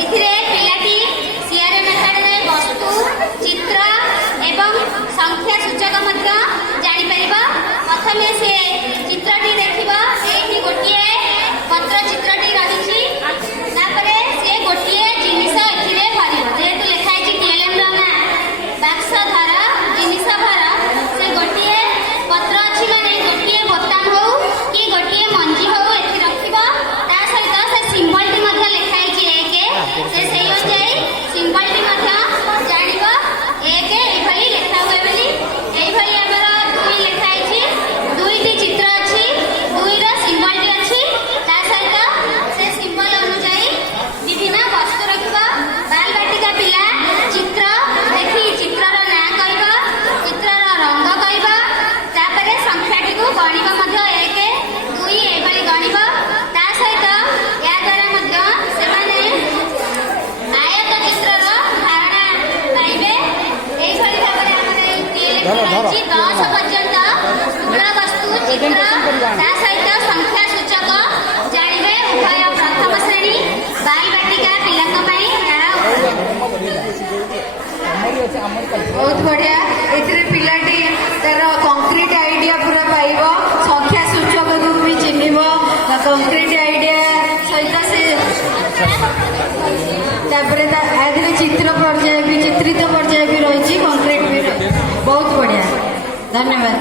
एथिरे पिलाटी CRM method रे वस्तु चित्र एवं संख्या सूचक मध्य जानि परिबा। प्रथमे से चित्रटी देखिबा एठी गोटिए पत्र चित्रटी रहिछि तापरे से गोटिए जिनिस एथिरे भरिबो जेतु लेखाइ छि टीएलएम रो ना बाक्स धर जिनिस भर से गोटिए पत्र अछि माने गोटिए बोताम हो कि गोटिए मंजी हो एथि रखिबो ता सहित से सिंबल टी मध्य लेखाइ छि एके से सेही अनुसार सिंबल टी मध्य जानिबो एके एई भली लेखा होय बोली एई भली हमर दुई लेखाइ छि दुईटी चित्र अछि दुई रो सिंबल टी अछि ता सहित से सिंबल अनुसार विभिन्न वस्तु रखिबो। बाल बाटिका पिला चित्र देखि चित्रर ना कहबो चित्रर रंग कहबो तापरे संख्याटी को गणिबो मध्य 1 2 एई भली गणिबो ता सहित या द्वारा मध्य सेमाने आयत चित्रर धारणा पाइबे। एई भली भाबरे हमरे टीएलएम 10 पर्यंत पूर्ण वस्तु चित्र ता सहित संख्या सूचक जानिबे उभय प्रथम श्रेणी बाल बाटिका पिलांक पई बहुत बढ़िया एथिरे पिलाटी तार कंक्रीट आइडिया पूरा पाइबो संख्या सूचक को भी चिन्हिबो कंक्रीट आइडिया सहित से तापरे आदिरे चित्र पर्याय भी चित्रित पर्याय भी रही कंक्रीट भी बहुत बढ़िया धन्यवाद।